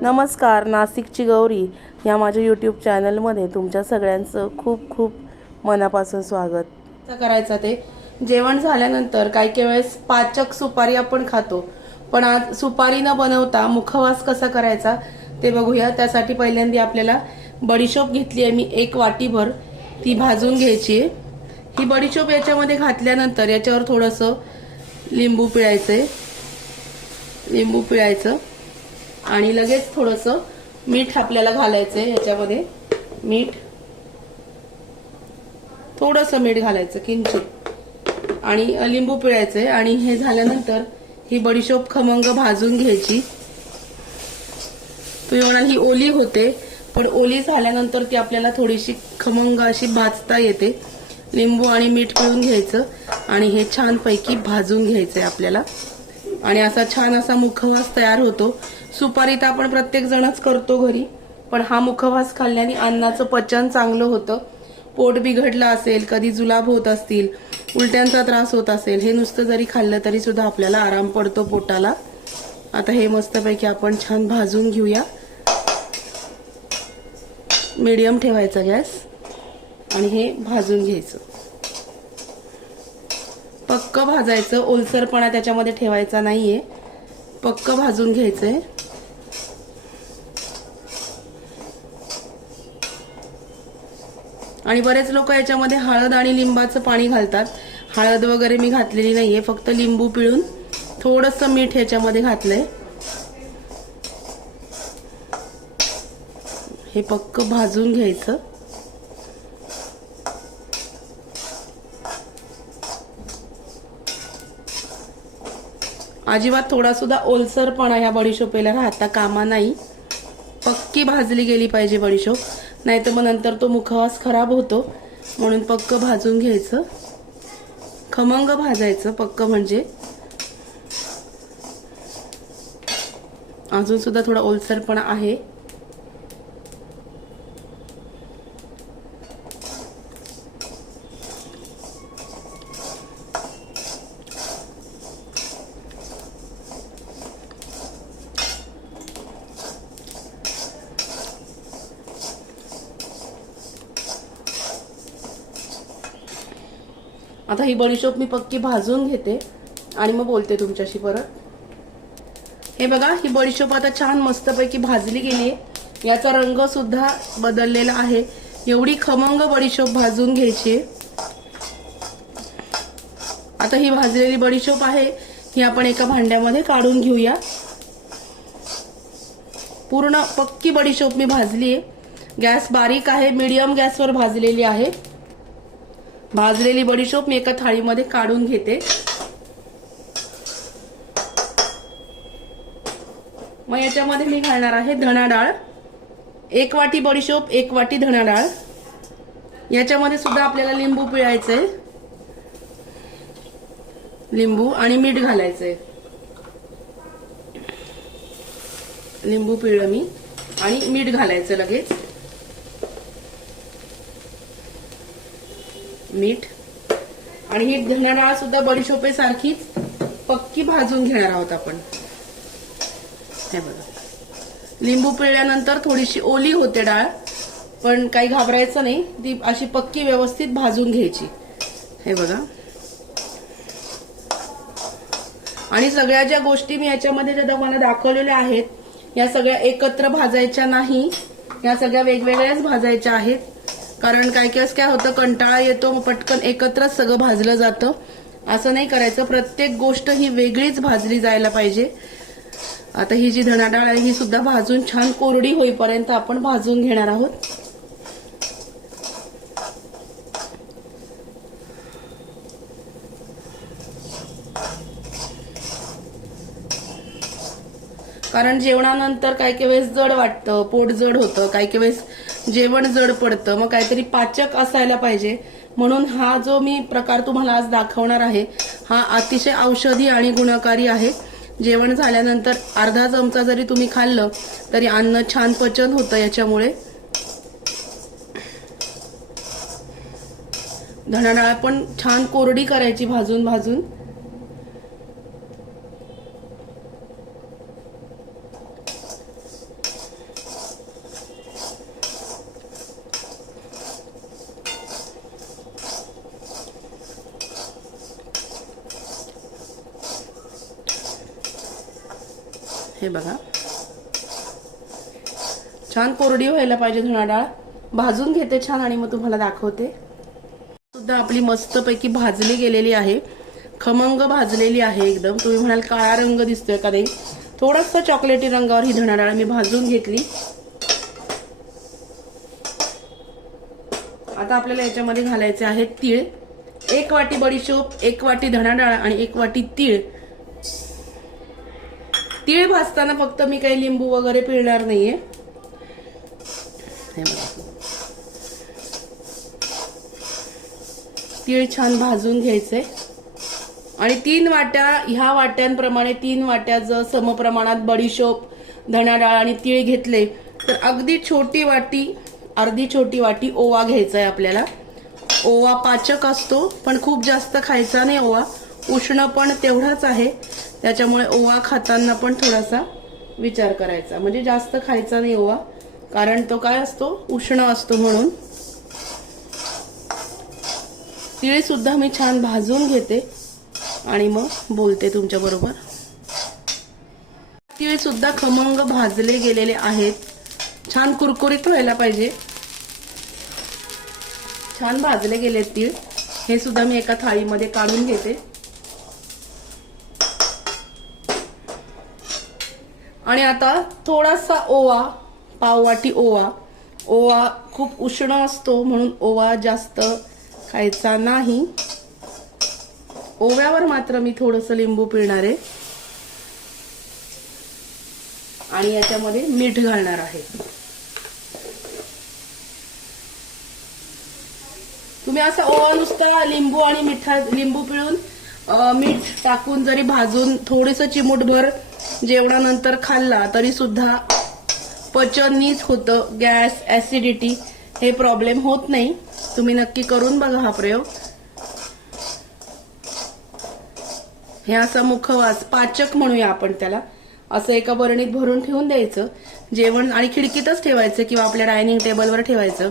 नमस्कार, नाशिकची गौरी या माझ्या यूट्यूब चॅनलमध्ये तुमच्या सगळ्यांचं खूप खूप मनापासून स्वागत. कसं करायचं ते जेवण झाल्यानंतर काही वेळेस पाचक सुपारी आपण खातो, पण आज सुपारी न बनवता मुखवास कसा करायचा ते बघूया. त्यासाठी पहिल्यांदा आपल्याला बडीशोप घेतली आहे मी 1 वाटीभर, ती भाजून घ्यायची आहे. ही बडीशोप याच्यामध्ये घातल्यानंतर याच्यावर थोडंसं लिंबू पिळायचं आणि लगेच थोडंसं मीठ आपल्याला घालायचंय. याच्यामध्ये थोडंसं मीठ घालायचं किंचित आणि लिंबू पिळायचंय. आणि हे झाल्यानंतर ही बडीशोप खमंग भाजून घ्यायची. तुम्ही ही ओली होते, पण ओली झाल्यानंतर ती आपल्याला थोडीशी खमंग अशी भाजता येते. लिंबू आणि मीठ पिळून घ्यायचं आणि हे छानपैकी भाजून घ्यायचंय आपल्याला. आणि असा छान असा मुखवास तयार होतो. सुपारी तर आपण प्रत्येक जणच करतो घरी, पण हा मुखवास खाल्ल्याने अन्नाचं पचन चांगलं होतं. पोट बिघडलं असेल, कधी जुलाब होत असतील, उलट्यांचा त्रास होत असेल, हे नुसतं जरी खाल्लं तरी सुद्धा आपल्याला आराम पडतो पोटाला. आता हे मस्तपैकी आपण छान भाजून घेऊया. मीडियम ठेवायचा गॅस आणि हे भाजून घ्यायचं. पक्क भाजायचं, ओलसरपणा त्याच्यामध्ये ठेवायचा नाहीये, पक्क भाजून घ्यायचंय. आणि बरेच लोक याच्यामध्ये हळद आणि लिंबाचं पाणी घालतात. हळद वगैरे मी घातलेली नाहीये, फक्त लिंबू पिळून थोडंसं मीठ याच्यामध्ये घातलंय. हे पक्क भाजून घ्यायचं. अजिबात थोडा सुद्धा ओलसरपणा ह्या बडीशोपेला राहता कामा नाही. पक्की भाजली गेली पाहिजे बडीशोप, नाहीतर मग नंतर तो मुखवास खराब होतो. म्हणून पक्क भाजून घ्यायचं, खमंग भाजायचं. पक्क म्हणजे अजून सुद्धा थोडा ओलसरपणा आहे. आता ही बडीशोप मी पक्की भाजून घेते आणि मग बोलते तुमच्याशी परत. हे बघा, ही बडीशोप आता छान मस्तपैकी भाजली गेली आहे. याचा रंग सुद्धा बदललेला आहे. एवढी खमंग बडीशोप भाजून घ्यायची. आता ही भाजलेली बडीशोप आहे, ही आपण एका भांड्यामध्ये काढून घेऊया. पूर्ण पक्की बडीशोप मी भाजली आहे. गॅस बारीक आहे, मीडियम गॅसवर भाजलेली आहे. भाजलेली बडीशोप मी एका थाळीमध्ये काढून घेते. मग याच्यामध्ये मी घालणार आहे धणा डाळ. 1 वाटी बडीशोप, 1 वाटी धणा डाळ. याच्यामध्ये सुद्धा आपल्याला लिंबू पिळायचंय, लिंबू आणि मीठ घालायचंय. लिंबू पिळलं मी आणि मीठ घालायचं लगेच. मीठ आणि ही धना डाळ सुद्धा बडीशोपे सारखीच पक्की भाजून घेणार आहोत आपण. हे बघा, लिंबू पिळल्यानंतर थोडीशी ओली होते डाळ, पण काही घाबरायचं नाही. ती अशी पक्की व्यवस्थित भाजून घ्यायची. हे बघा, आणि सगळ्या ज्या गोष्टी मी याच्यामध्ये ज्या तुम्हाला दाखवलेल्या आहेत, या सगळ्या एकत्र भाजायच्या नाही, या सगळ्या वेगवेगळ्याच भाजायच्या आहेत. कारण काही काय होतं, कंटाळा येतो, मग पटकन एकत्रच सगळं भाजलं जातं. असं नाही करायचं, प्रत्येक गोष्ट ही वेगळीच भाजली जायला पाहिजे. आता ही जी धणा डाळ आहे ही सुद्धा भाजून छान कोरडी होईपर्यंत आपण भाजून घेणार आहोत. कारण जेवणानंतर काही वेळेस जड वाटतं, पोट जड होतं, काही वेळेस जेवण जड पडतं, मग काहीतरी पाचक असायला पाहिजे. म्हणून हा जो मी प्रकार तुम्हाला आज दाखवणार आहे, हा अतिशय औषधी आणि गुणकारी आहे. जेवण झाल्यानंतर अर्धा चमचा जरी तुम्ही खाल्लं तरी अन्न छान पचन होतं. याच्यामुळे धणा डाळ पण छान कोरडी करायची भाजून भाजून. हे बघा, छान कोरडी व्हायला पाहिजे धणा डाळ. भाजून घेते छान आणि मग तुम्हाला दाखवते. सुद्धा आपली मस्तपैकी भाजली गेलेली आहे, खमंग भाजलेली आहे एकदम. तुम्ही म्हणाल काळा रंग दिसतोय का? नाही, थोडासा चॉकलेटी रंगावर ही धणा डाळ मी भाजून घेतली. आता आपल्याला याच्यामध्ये घालायचे आहेत तीळ. 1 वाटी बडीशोप, 1 वाटी धणा डाळ आणि 1 वाटी तीळ. तीळ भाजताना फक्त मी काही लिंबू वगैरे पिळणार नाहीये. तीळ छान भाजून घ्यायचे आणि 3 वाट्या, ह्या वाट्यांप्रमाणे 3 वाट्या जर समप्रमाणात बडीशोप, धणा डाळ आणि तीळ घेतले तर अगदी छोटी वाटी, अर्धी छोटी वाटी ओवा घ्यायचा आहे आपल्याला. ओवा पाचक असतो पण खूप जास्त खायचा नाही ओवा, उष्ण पण तेवढाच आहे, त्याच्यामुळे ओवा खाताना पण थोडासा विचार करायचा. म्हणजे जास्त खायचा नाही ओवा, कारण तो काय असतो, उष्ण असतो म्हणून. तीळ सुद्धा मी छान भाजून घेते आणि मग बोलते तुमच्या बरोबर. तीळ सुद्धा खमंग भाजले गेलेले आहेत, छान कुरकुरीत व्हायला पाहिजे. छान भाजले गेले तीळ. हे सुद्धा मी एका थाळीमध्ये काढून घेते. आणि आता थोडासा ओवा, पाववाटी ओवा. ओवा खूप उष्ण असतो म्हणून ओवा जास्त खायचा नाही. ओव्यावर मात्र मी थोडंसं लिंबू पिळणार आहे आणि याच्यामध्ये मीठ घालणार आहे. तुम्ही असा ओवा नुसता लिंबू आणि लिंबू पिळून मीठ टाकून जरी भाजून थोडंसं चिमूटभर जेवणानंतर खाल्ला तरी सुद्धा पचन नीट होतं. गॅस, ऍसिडिटी हे प्रॉब्लेम होत नाही. तुम्ही नक्की करून बघा हा प्रयोग. हे असा मुखवास, पाचक म्हणूया आपण त्याला, असं एका बरणीत भरून ठेवून द्यायचं जेवण. आणि खिडकीतच ठेवायचं किंवा आपल्या डायनिंग टेबलवर ठेवायचं,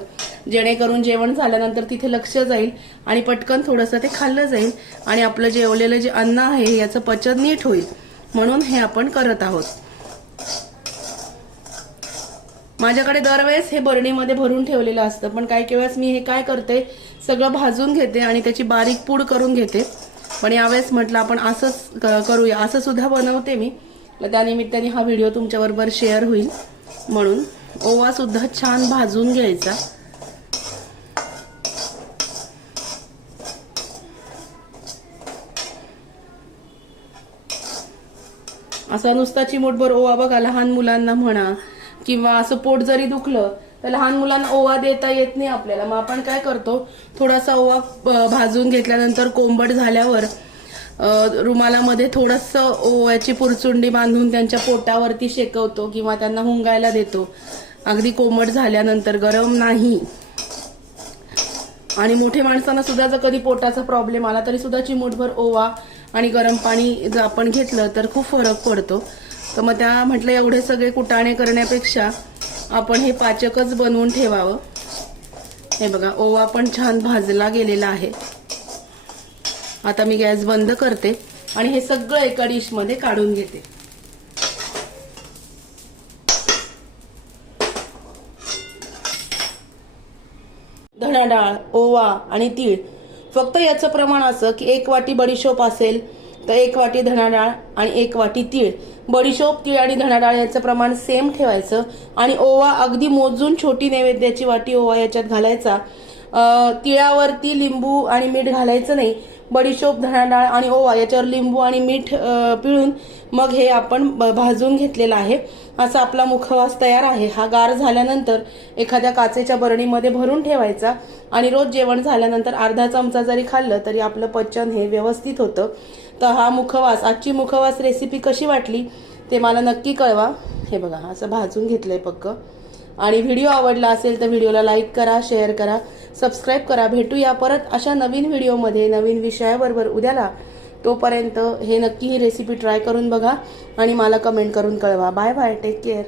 जेणेकरून जेवण झाल्यानंतर तिथे लक्ष जाईल आणि पटकन थोडंसं ते खाल्लं जाईल आणि आपलं जेवलेलं जे अन्न आहे याचं पचन नीट होईल. म्हणून हे आपण करत आहोत. माझ्याकडे दरवेळेस हे बरणीमध्ये भरून ठेवलेलं असतं, पण काही वेळेस मी हे काय करते, सगळं भाजून घेते आणि त्याची बारीक पूड करून घेते. पण यावेळेस म्हटलं आपण असंच करूया. असं सुद्धा बनवते मी, त्यानिमित्ताने हा व्हिडिओ तुमच्याबरोबर शेअर होईल म्हणून. ओवा सुद्धा छान भाजून घ्यायचा. असा नुसता चिमूटभर ओवा बघा, लहान मुलांना म्हणा किंवा असं पोट जरी दुखलं तर लहान मुलांना ओवा देता येत नाही आपल्याला. मग आपण काय करतो, थोडासा ओवा भाजून घेतल्यानंतर कोंबट झाल्यावर रुमालामध्ये थोडंसं ओव्याची पुरचुंडी बांधून त्यांच्या पोटावरती शेकवतो किंवा त्यांना हुंगायला देतो. अगदी कोंबट झाल्यानंतर, गरम नाही. आणि मोठ्या माणसांना सुद्धा जर कधी पोटाचा प्रॉब्लेम आला तरी सुद्धा चिमूटभर ओवा आणि गरम पाणी जर आपण घेतलं तर खूप फरक पडतो. तर मग त्या म्हटलं एवढे सगळे कुटाणे करण्यापेक्षा आपण हे पाचकच बनवून ठेवावं. हे बघा, ओवा पण छान भाजला गेलेला आहे. आता मी गॅस बंद करते आणि हे सगळं एका डिश मध्ये काढून घेते. धणा डाळ, ओवा आणि तीळ. फक्त याचं प्रमाण असं की 1 वाटी बडीशोप असेल तर 1 वाटी धणा डाळ आणि 1 वाटी तीळ. बडीशोप, तीळ आणि धणा डाळ याचं प्रमाण सेम ठेवायचं आणि ओवा अगदी मोजून छोटी नैवेद्याची वाटी ओवा याच्यात घालायचा. तिळावरती लिंबू आणि मीठ घालायचं नाही. बडीशोप, धणा डाळ आणि ओवा याच्यावर लिंबू आणि मीठ पिळून मग हे आपण भाजून घेतलेलं आहे. असा आपला मुखवास तयार आहे. हा गार झाल्यानंतर एखाद्या काचेच्या बरणीमध्ये भरून ठेवायचा आणि रोज जेवण झाल्यानंतर अर्धा चमचा जरी खाल्लं तरी आपलं पचन हे व्यवस्थित होतं. तर हा मुखवास, आजची मुखवास रेसिपी कशी वाटली ते मला नक्की कळवा. हे बघा, असं भाजून घेतलंय पक्क. आणि व्हिडिओ आवडला असेल तर व्हिडिओला लाईक करा, शेअर करा, सबस्क्राईब करा. भेटूया परत अशा नवीन व्हिडिओमध्ये नवीन विषयाबरोबर उद्याला. तोपर्यंत हे नक्की ही रेसिपी ट्राय करून बघा आणि मला कमेंट करून कळवा. Bye bye, take care.